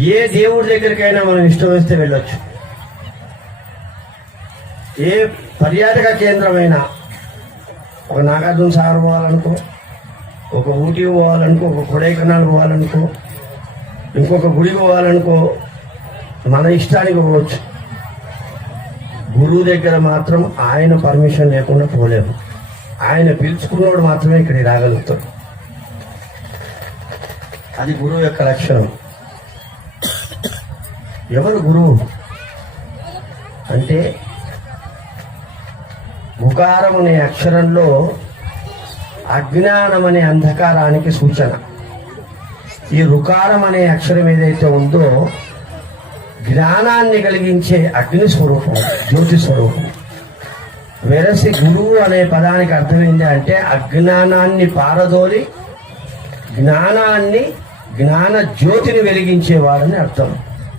ఏ దేవుడి దగ్గరికైనా మనం ఇష్టం వస్తే వెళ్ళొచ్చు. ఏ పర్యాటక కేంద్రమైనా, ఒక నాగార్జున సాగర్ పోవాలనుకో, ఒక ఊటీ పోవాలనుకో, ఒక కొడైకెనాల్ పోవాలనుకో, ఇంకొక గుడి పోవాలనుకో, మన ఇష్టానికి పోవచ్చు. గురువు దగ్గర మాత్రం ఆయన పర్మిషన్ లేకుండా పోలేము. ఆయన పిలుచుకున్నోడు మాత్రమే ఇక్కడికి రాగలుగుతాడు. అది గురువు యొక్క లక్షణం. ఎవరు గురువు అంటే, ఉకారం అనే అక్షరంలో అజ్ఞానం అనే అంధకారానికి సూచన. ఈ రుకారం అనే అక్షరం ఏదైతే ఉందో జ్ఞానాన్ని కలిగించే అగ్ని స్వరూపం, జ్యోతి స్వరూపం. వెరసి గురువు అనే పదానికి అర్థం ఏంటి అంటే, అజ్ఞానాన్ని పారదోలి జ్ఞాన జ్యోతిని వెలిగించేవాడని అర్థం.